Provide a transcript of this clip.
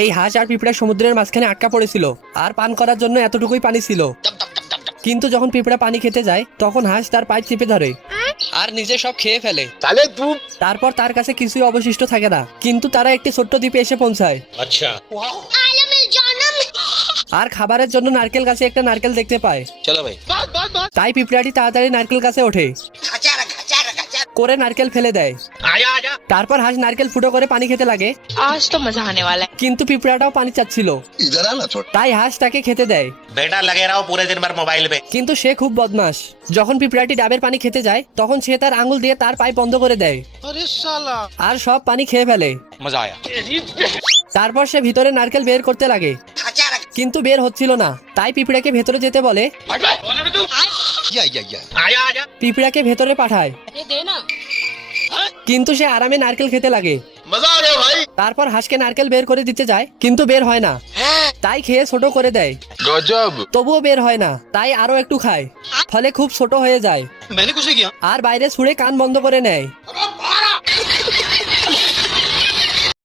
এই হাঁস আর পিঁপড়া সমুদ্রের মাঝখানে আটকা পড়েছিল আর পান করার জন্য এতটুকুই পানি ছিল। কিন্তু যখন পিঁপড়া পানি খেতে যায় তখন হাঁস তার পাইপ চিপে ধরে আর নিজে সব খেয়ে ফেলে। তারপর তার কাছে কিছুই অবশিষ্ট থাকে না। কিন্তু তারা একটি ছোট্ট দ্বীপে এসে পৌঁছায়। अच्छा আর খাবারের জন্য নারকেল গাছে একটা নারকেল দেখতে পায়। चलो भाई তাই পিঁপড়াটি তাড়াতাড়ি নারকেল গাছে ওঠে করে নারকেল ফেলে দেয়। आजा आजा তারপর হাঁস নারকেল ফুটো করে পানি খেতে লাগে। आज तो मजा आने वाला है। কিন্তু পিঁপড়াটাও পানি চাচ্ছিল, তাই হাঁস তাকে খেতে দেয়। बेटा लगे रहो पूरे दिन भर मोबाइल पे। কিন্তু সে খুব বদমাশ। যখন পিঁপড়াটি ডাবের পানি খেতে যায় তখন সে তার আঙুল দিয়ে তার পাইপ বন্ধ করে দেয় আর সব পানি খেয়ে ফেলে। मजा आया। তারপর সে ভিতরে নারকেল বের করতে লাগে, কিন্তু বের হচ্ছিল না। তাই পিঁপড়াকে ভেতরে যেতে বলে। आजा आजा পিঁপড়াকে ভেতরে পাঠায়, কিন্তু সে আরামে নারকেল খেতে লাগে। मजा आ गया भाई। তারপর হাঁসকে নারকেল বের করে দিতে যায়, কিন্তু বের হয় না। তাই খেয়ে ছোট করে দেয়, गजब। তবুও বের হয় না। তাই আরো একটু খায়, ফলে খুব ছোট হয়ে যায় मैंने कुछ नहीं किया। আর বাইরে ছুঁড়ে কান বন্ধ করে নেয়।